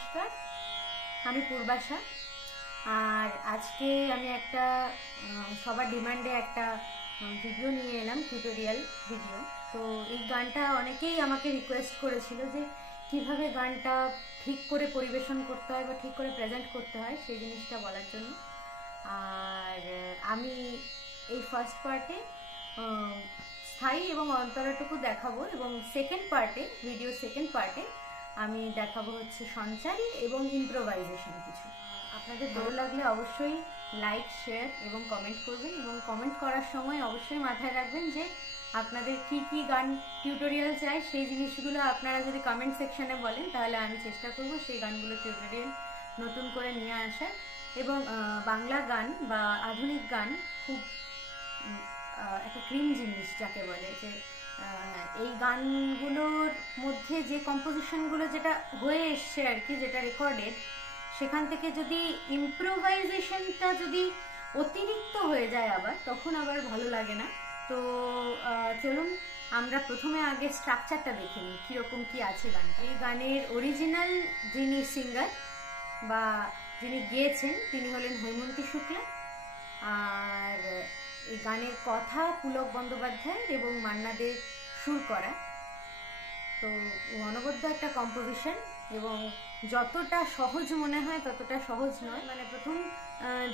নমস্কার, আমি পূর্বাশা। আর আজকে আমি একটা সবার ডিমান্ডে একটা ভিডিও নিয়ে এলাম, টিউটোরিয়াল ভিডিও। তো এই গানটা অনেকেই আমাকে রিকোয়েস্ট করেছিল যে কিভাবে গানটা ঠিক করে পরিবেশন করতে হয় বা ঠিক করে প্রেজেন্ট করতে হয় সেই জিনিসটা বলার জন্য। আর আমি এই ফার্স্ট পার্টে স্থায়ী এবং অন্তরাটুকু দেখাবো, এবং সেকেন্ড পার্টে সেকেন্ড পার্টে আমি দেখাবো হচ্ছে সঞ্চারী এবং ইম্প্রোভাইজেশন কিছু। আপনাদের ভালো লাগলে অবশ্যই লাইক, শেয়ার এবং কমেন্ট করবেন, এবং কমেন্ট করার সময় অবশ্যই মাথায় রাখবেন যে আপনাদের কি কি গান টিউটোরিয়াল চাই সেই জিনিসগুলো আপনারা যদি কমেন্ট সেকশনে বলেন তাহলে আমি চেষ্টা করব সেই গানগুলো টিউটোরিয়াল নতুন করে নিয়ে আসার। এবং বাংলা গান বা আধুনিক গান খুব একটা ক্রিম জিনিস যাকে বলে, যে এই গানগুলোর মধ্যে যে কম্পোজিশনগুলো যেটা হয়ে এসছে আর কি, যেটা রেকর্ডেড, সেখান থেকে যদি ইম্প্রোভাইজেশনটা যদি অতিরিক্ত হয়ে যায় আবার, তখন আবার ভালো লাগে না। তো চলুন আমরা প্রথমে আগে স্ট্রাকচারটা দেখে নিই কীরকম কি আছে গানটা। এই গানের অরিজিনাল যিনি সিঙ্গার বা যিনি গেয়েছেন তিনি হলেন হৈমন্তী শুক্লা। আর এই গানের কথা পুলক বন্দ্যোপাধ্যায় এবং মান্না দে সুর করা। তো অনবদ্য একটা কম্পোজিশন, এবং যতটা সহজ মনে হয় ততটা সহজ নয়। মানে প্রথম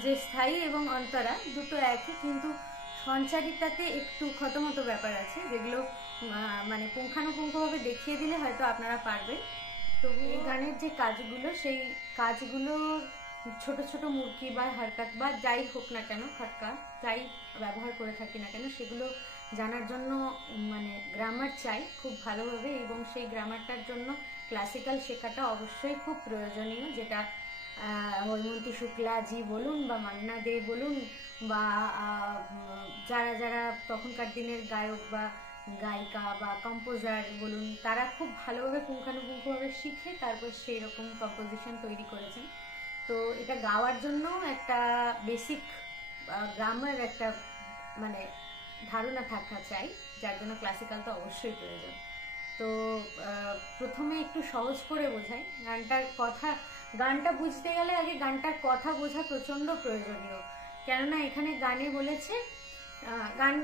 যে স্থায়ী এবং অন্তরা দুটো একই, কিন্তু সঞ্চারিতাতে একটু ক্ষতমতো ব্যাপার আছে, যেগুলো মানে পুঙ্খানুপুঙ্খভাবে দেখিয়ে দিলে হয়তো আপনারা পারবেন। তো এই গানের যে কাজগুলো, সেই কাজগুলো ছোট ছোট মুরকি বা হারকাত বা যাই হোক না কেন, খটকা যাই ব্যবহার করে থাকি না কেন, সেগুলো জানার জন্য মানে গ্রামার চাই খুব ভালোভাবে, এবং সেই গ্রামারটার জন্য ক্লাসিক্যাল শেখাটা অবশ্যই খুব প্রয়োজনীয়, যেটা হৈমন্তী শুক্লা জি বলুন বা মান্না দে বলুন বা যারা যারা তখনকার দিনের গায়ক বা গায়িকা বা কম্পোজার বলুন, তারা খুব ভালোভাবে পুঙ্খানুপুঙ্খভাবে শিখে তারপর সেই রকম কম্পোজিশন তৈরি করেছেন। তো এটা গাওয়ার জন্য একটা বেসিক গ্রামার একটা মানে ধারণা থাকা চাই, যার জন্য ক্লাসিক্যাল তো অবশ্যই প্রয়োজন। তো প্রথমে একটু সহজ করে বোঝাই গানটা বুঝতে গেলে আগে গানটার কথা বোঝা প্রচণ্ড প্রয়োজনীয়। কেননা এখানে গানে বলেছে, গান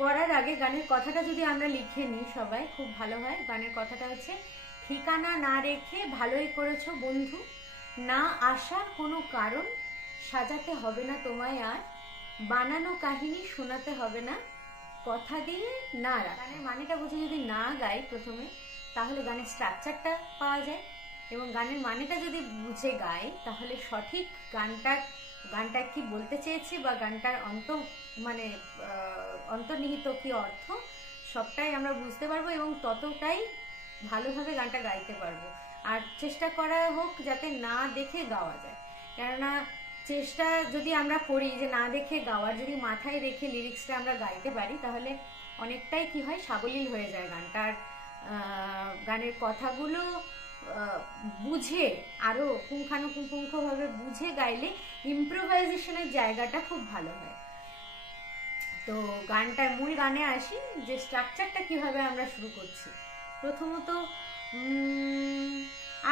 করার আগে গানের কথাটা যদি আমরা লিখে নিই সবাই খুব ভালো হয়। গানের কথাটা হচ্ছে, ঠিকানা না রেখে ভালোই করেছো বন্ধু, না আসার কোনো কারণ সাজাতে হবে না তোমায়, আর বানানো কাহিনী শোনাতে হবে না, কথা দিয়ে না রাখা। গানের মানেটা বুঝে যদি না গাই প্রথমে, তাহলে গানের স্ট্রাকচারটা পাওয়া যায়, এবং গানের মানেটা যদি বুঝে গাই তাহলে সঠিক গানটা কি বলতে চেয়েছে বা গানটার অন্তর্নিহিত কি অর্থ সবটাই আমরা বুঝতে পারবো, এবং ততটাই ভালোভাবে গানটা গাইতে পারবো। আর চেষ্টা করা হোক যাতে না দেখে গাওয়া যায়, কেননা চেষ্টা যদি আমরা করি যে না দেখে গাওয়ার, যদি মাথায় রেখে লিরিক্সটা আমরা গাইতে পারি তাহলে অনেকটাই কি হয়, সাবলীল হয়ে যায় গানটার। গানের কথাগুলো বুঝে আরো পুঙ্খানুপুঙ্খভাবে বুঝে গাইলে ইম্প্রোভাইজেশনের জায়গাটা খুব ভালো হয়। তো গানটার মূল গানে আসি, যে স্ট্রাকচারটা কিভাবে আমরা শুরু করছি। প্রথমত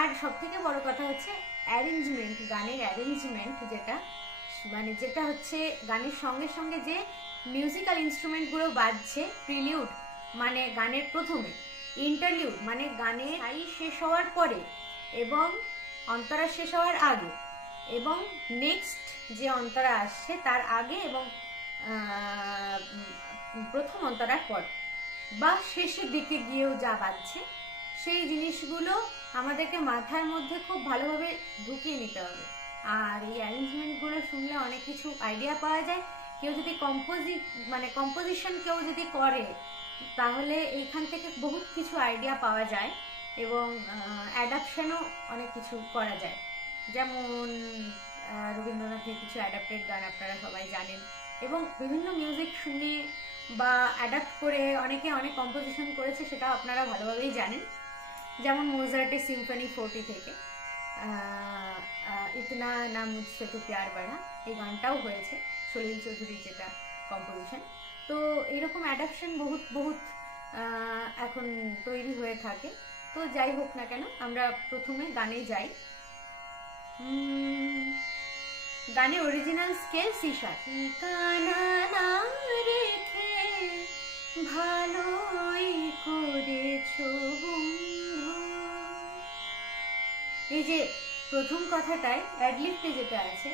আর সব থেকে বড় কথা হচ্ছে অ্যারেঞ্জমেন্ট, গানের অ্যারেঞ্জমেন্ট, যেটা হচ্ছে গানের সঙ্গে সঙ্গে যে মিউজিক্যাল ইনস্ট্রুমেন্টগুলো বাজছে, প্রিলিউড মানে গানের প্রথমে, ইন্টারলিউড মানে গানের শেষ হওয়ার পরে এবং অন্তরা শেষ হওয়ার আগে, এবং নেক্সট যে অন্তরা আসছে তার আগে, এবং প্রথম অন্তরার পর বা শেষের দিকে গিয়েও যা বাজছে, সেই জিনিসগুলো আমাদেরকে মাথার মধ্যে খুব ভালোভাবে ঢুকিয়ে নিতে হবে। আর এই অ্যারেঞ্জমেন্টগুলো শুনলে অনেক কিছু আইডিয়া পাওয়া যায়। কেউ যদি কম্পোজিশন কেউ যদি করে তাহলে এইখান থেকে বহুত কিছু আইডিয়া পাওয়া যায়, এবং অ্যাডাপশনও অনেক কিছু করা যায়। যেমন রবীন্দ্রনাথের কিছু অ্যাডাপ্টেড গান আপনারা সবাই জানেন, এবং বিভিন্ন মিউজিক শুনে বা অ্যাডাপ্ট করে অনেকে অনেক কম্পোজিশন করেছে, সেটা আপনারা ভালোভাবেই জানেন। যেমন মোজার্টের সিম্ফনি 40 থেকে ইতনা না মুঝসে তো প্যার বাড়া, এই গানটাও হয়েছে সলিল চৌধুরীর যেটা কম্পোজিশন। তো এরকম অ্যাডাপশন বহুত এখন তৈরি হয়ে থাকে। তো যাই হোক না কেন, আমরা প্রথমে গানে যাই। গানে অরিজিনাল স্কেল সি শার্প। ঠিকানা না রেখে ভালোই করেছো বন্ধু। এই যে প্রথম কথাটায় অ্যাডলিফটে যেটা আছে,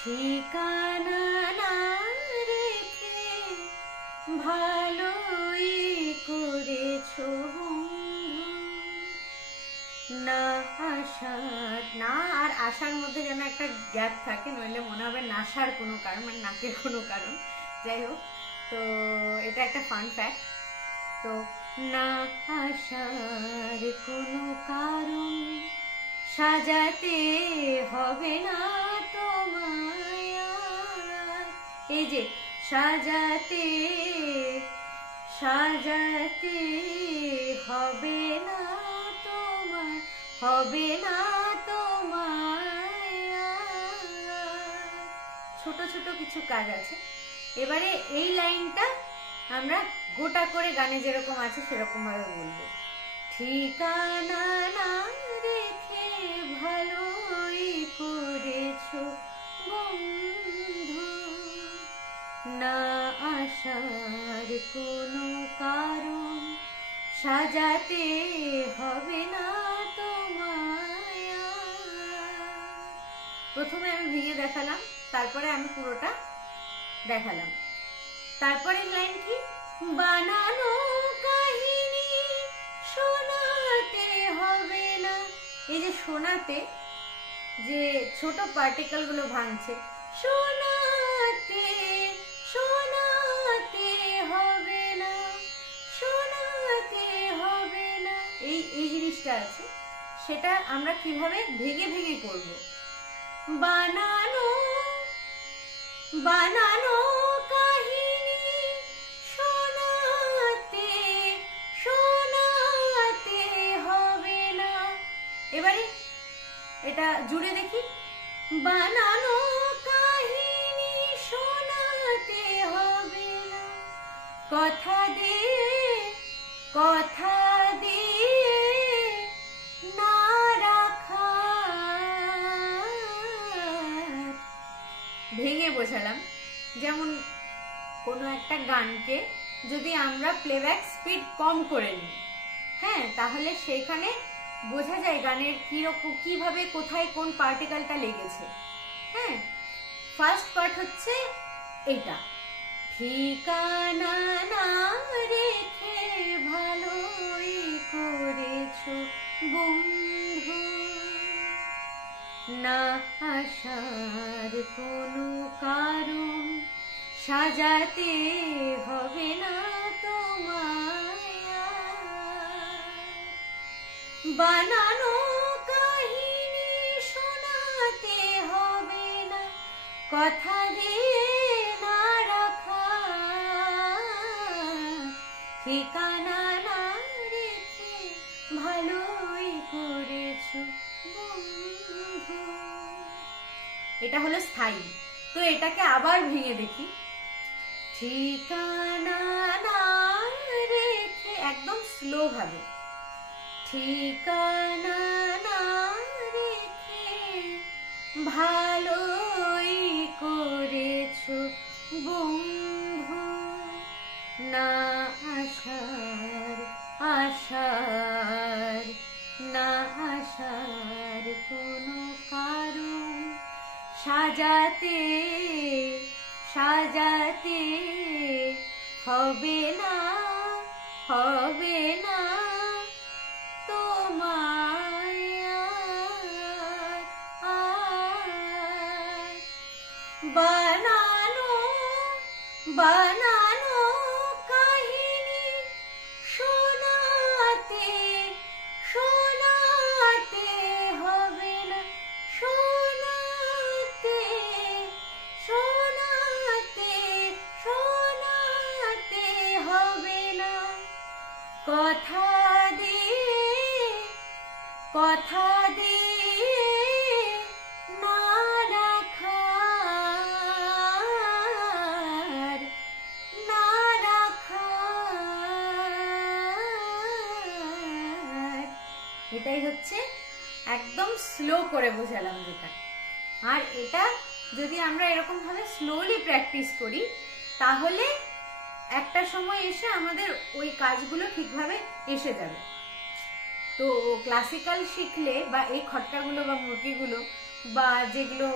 ঠিকানা না রেখে ভালোই করেছো বন্ধু, না আশার, না আর আশার মধ্যে যেন একটা গ্যাপ থাকে, নইলে মনে হবে নাশার কোনো কারণ, মানে নাকের কোনো কারণ। যাই হোক, তো এটা একটা ফান ফ্যাক্ট। তো না আশার কোনো কারণ সাজাতে হবে না তোমায়, এই যে সাজাতে সাজাতে হবে না তোমায়, হবে না তোমায়। ছোট ছোট কিছু কাজ আছে। এবারে এই লাইনটা আমরা গোটা করে গানে যেরকম আছে সেরকম ভাবে বলবো। ঠিকানা না রেখে ভালোই করেছো বন্ধু, না আশার কোনো কারণ সাজাতে হবে না তোমায়। প্রথমে আমি ভেঙে দেখালাম, তারপরে আমি পুরোটা দেখালাম। তারপরে লাইন কি, বানানো কাহিনী শোনাতে হবে না। এই যে শোনাতে, যে ছোট পার্টিকেল গুলো ভাঙছে, শোনাতে শোনাতে হবে না, শোনাতে হবে না, এই জিনিসটা আছে, সেটা আমরা কিভাবে ভেঙে ভেঙে করব। বানানো বানানো কাহিনী শোনাতে শোনাতে হবে না। এবারে এটা জুড়ে দেখি, বানানো কাহিনী শোনাতে হবে না, কথা দিয়ে কথা দিয়ে না রাখা। ভেঙে বোঝালাম। যেমন কোনো একটা গানকে যদি আমরা প্লেব্যাক স্পিড কম করে নিই, হ্যাঁ, তাহলে সেখানে বোঝা যায় গানের কিরকম, কিভাবে, কোথায় কোন পার্টিকেলটা লেগেছে। হ্যাঁ, ফার্স্ট পার্ট হচ্ছে এটা, ঠিকানা না রেখে ভালোই করেছো বন্ধু, না আশার কোনো কারণ সাজাতে হবে না তোমায়, বানানো কাহিনী শোনাতে হবে না, কথা দিয়ে না রাখা, ঠিকানা না রেখে ভালোই করেছো বন্ধু। এটা হলো স্থায়ী। তো এটাকে আবার ভেঙে দেখি, ঠিকানা না রেখে, একদম স্লো ভাবে, ঠিকানা না রেখে ভালোই করেছো বন্ধু, না আশার আশার না আশার কোনো কারণ সাজাতে সাজাতে হবে না, হবে না তোমায়। বানানো বানানো কাহিনী শোনাতে শোনাতে হবে না, শোনাতে শোনাতে শোনাতে হবে না, কথা দিয়ে কথা দিয়ে না রাখার, না রাখার। এটাই হচ্ছে একদম স্লো করে বোঝালাম যেটা। আর এটা যদি আমরা এরকম ভাবে স্লোলি প্র্যাকটিস করি তাহলে একটা সময় এসে আমাদের ওই কাজগুলো ঠিকভাবে এসে যাবে। তো ক্লাসিক্যাল শিখলে বা এই খটকাগুলো বা মুরগিগুলো বা যেগুলো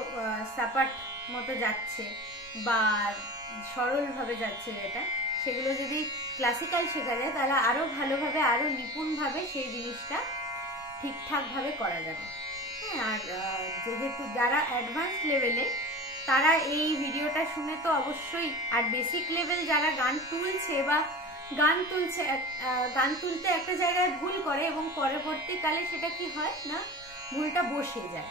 সাপাট মতো যাচ্ছে বা সরলভাবে যাচ্ছে যেটা, সেগুলো যদি ক্লাসিক্যাল শেখা যায় তাহলে আরো ভালোভাবে আরো নিপুণভাবে সেই জিনিসটা ঠিকঠাকভাবে করা যাবে। হ্যাঁ, আর যেহেতু যারা অ্যাডভান্স লেভেলে তারা এই ভিডিওটা শুনে তো অবশ্যই, আর বেসিক লেভেল যারা গান তুলছে বা গান তুলতে একটা জায়গায় ভুল করে এবং পরবর্তীকালে সেটা কি হয় না, ভুলটা বসে যায়,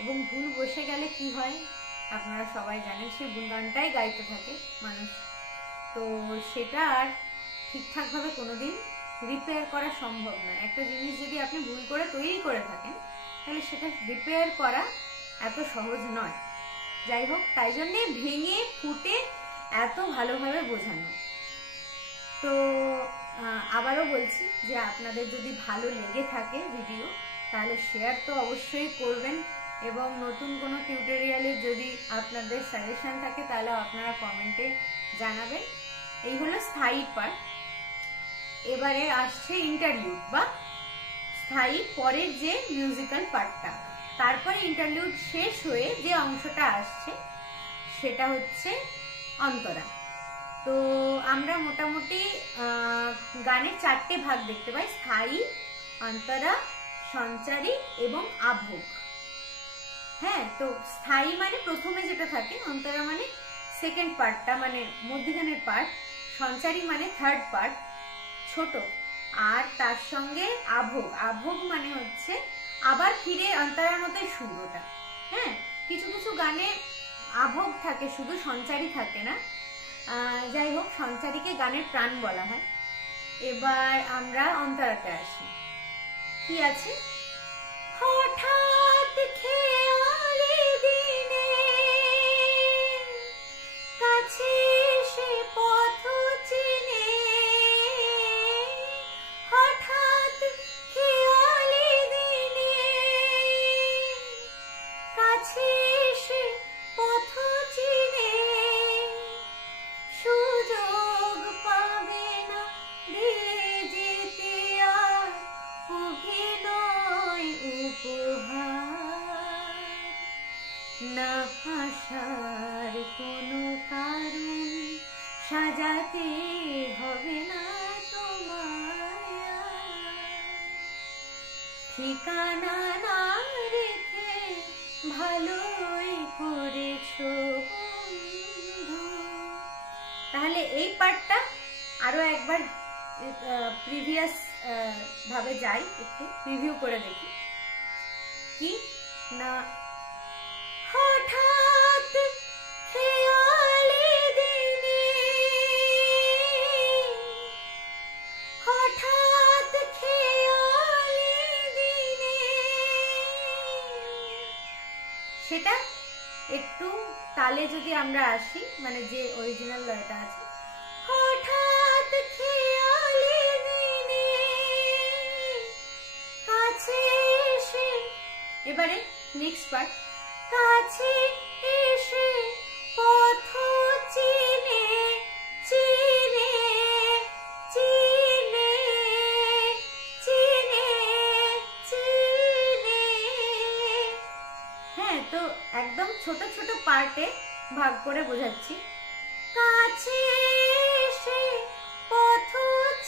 এবং ভুল বসে গেলে কি হয় আপনারা সবাই জানেন, সেই ভুল গানটাই গাইতে থাকে মানুষ। তো সেটা আর ঠিকঠাকভাবে কোনোদিন রিপেয়ার করা সম্ভব নয়। একটা জিনিস যদি আপনি ভুল করে তৈরি করে থাকেন তাহলে সেটা রিপেয়ার করা এত সহজ নয়। যাই হোক, তাই জন্যে ভেঙে ফুটে এত ভালোভাবে বোঝানো। তো আবারও বলছি যে আপনাদের যদি ভালো লেগে থাকে ভিডিও তাহলে শেয়ার তো অবশ্যই করবেন, এবং নতুন কোনো টিউটোরিয়ালের যদি আপনাদের সাজেশন থাকে তাহলে আপনারা কমেন্টে জানাবেন। এই হলো স্থায়ী পার্ট। এবারে আসছে ইন্টারলিউড বা স্থায়ী পরের যে মিউজিক্যাল পার্টটা। তারপরে ইন্টারলিউড শেষ হয়ে যে অংশটা আসছে সেটা হচ্ছে অন্তরা। তো আমরা মোটামুটি গানের 4টে ভাগ দেখতে পাই: স্থায়ী, অন্তরা, সঞ্চারী এবং আভোগ। হ্যাঁ, তো স্থায়ী মানে প্রথমে যেটা থাকে, অন্তরা মানে সেকেন্ড পার্টটা মানে মধ্যখানের পার্ট, সঞ্চারী মানে থার্ড পার্ট ছোট, আর তার সঙ্গে আভোগ মানে হচ্ছে আবার ফিরে অন্তরার মতোই সুর ওটা। হ্যাঁ, কিছু কিছু গানে আভোগ থাকে শুধু, সঞ্চারী থাকে না। যাই হোক, সঞ্চারীকে গানের প্রাণ বলা হয়। এবার আমরা অন্তরাতে আসি। কি আছে? হঠাৎ খেয়ালি দিনে কাছে সে পথ চিনে, হঠাৎ খেয়ালি দিনে কাছে সে পথ চিনে, সুযোগ পাবে না দিয়ে যেতে আর অভিনয় উপহার, না আসার কোনো কারণ সাজাতে হবে না তোমায়, ঠিকানা না রেখে ভালোই করেছো বন্ধু। তাহলে এই পার্টটা আরো একবার প্রিভিয়াস ভাবে যাই, একটু রিভিউ করে দেখি। কি না, হঠাৎ খেয়ালি দিনে, হঠাৎ খেয়ালি দিনে, সেটা একটু তালে যদি আমরা আসি, মানে যে অরিজিনাল লয়টা আছে, হঠাৎ খেয়ালি দিনে কাছে এসে, এবারে নেক্সট পার্ট, কাছে এসে পথ চিনে চিনে চিনে চিনে চিনে। হ্যাঁ, তো একদম ছোট ছোট পার্টে ভাগ করে বোঝাচ্ছি। কাছে এসে পথ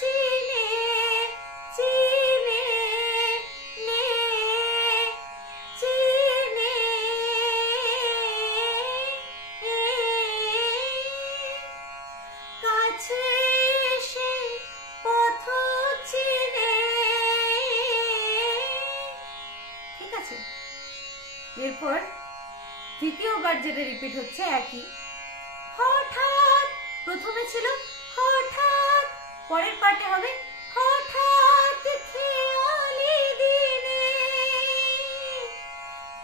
চিনে চিনে নে চিনে, কাছে এসে পথ চিনে। ঠিক আছে, এরপর দ্বিতীয়বার যেটা রিপিট হচ্ছে একই, হঠাৎ প্রথমে ছিল হঠাৎ, পরের পার্টে হবে হঠাৎ খেয়ালি দিনে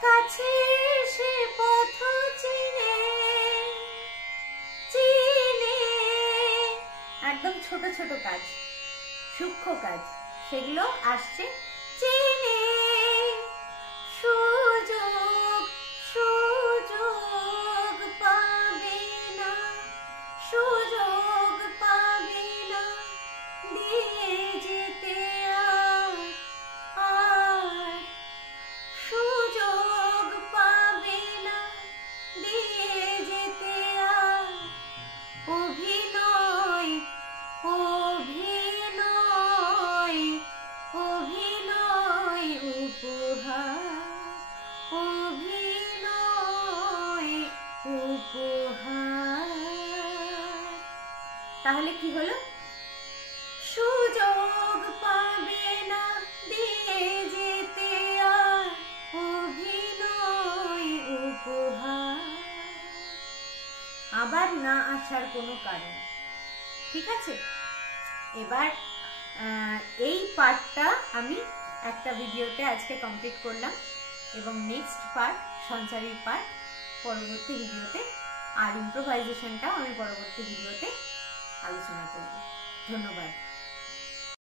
কাছে এসে পথ চিনে চিনে। একদম ছোট ছোট কাজ, সূক্ষ্ম কাজ, সেগুলো আসছে চিনে তাহলে কি হলো, সুযোগ পাবে না দিয়ে যেতে আর অভিনয় উপহার, আবার না আসার কোনো কারণ। ঠিক আছে, এবার এই পার্টটা আমি একটা ভিডিওতে আজকে কমপ্লিট করলাম, এবং নেক্সট পার্ট সঞ্চারীর পার্ট পরবর্তী ভিডিওতে, আর ইম্প্রোভাইজেশনটাও আমি পরবর্তী ভিডিওতে আলোচনা করব। ধন্যবাদ।